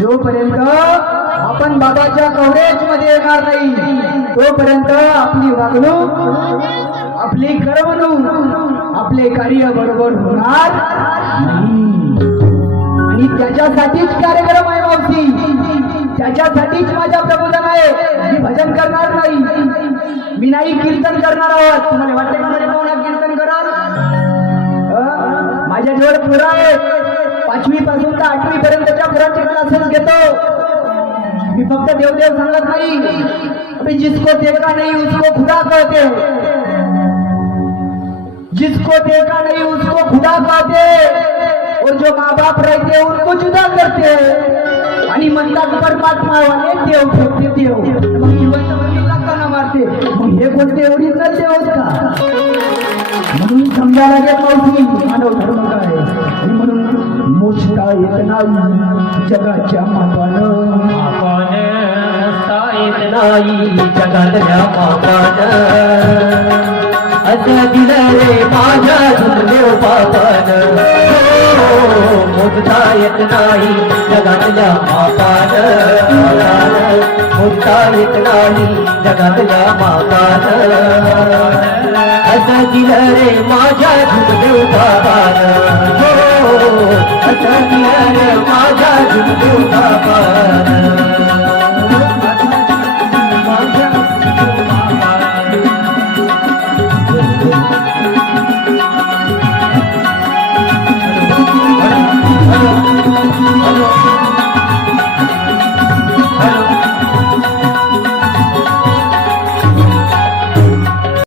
जोपर्यंत आपण बाबाच्या कव्हरेजमध्ये येणार नाही तोपर्यंत आपली वागणूक आपली करमणूक आपले कार्य बरोबर होणार आणि त्याच्यासाठीच कार्यक्रम आहे मावशी. त्याच्यासाठीच माझ्या प्रबोधन आहे. मी भजन करणार नाही. मी नाही कीर्तन करणार आहोत. तुम्हाला वाटते का माझ्या कीर्तन कराल माझ्याजवळ पुरा आहे पाचवी पासून तर आठवी पर्यंतच्या पुराचे क्लासेस घेतो. मी फक्त देवदेव सांगत नाही. अबे जिसको देखा नाही उसको खुदा कहते हो. जिसको देखा नहीं उसको खुदा कहते और जो माँ बाप रहते उनको जुदा करते आणि म्हणतात परमात्मा वाले देव ठेवते देव. मग जिवंत मंदिरला मारते? मग हे कोणते एवढी देव का? म्हणून समजायला लागेल मावशी. मानव धर्म. म्हणून मोजता येत नाही जगाच्या मापानं. आपण साईत नाही जगातल्या पापान असं दिलं रे माझ्या झुंदेव पापान. हो, येत नाही जगातल्या पापान मोजता येत नाही जगातल्या पापान असं दिलं रे माझ्या झुंदेव पापान. हो, तटल माझा झुंजू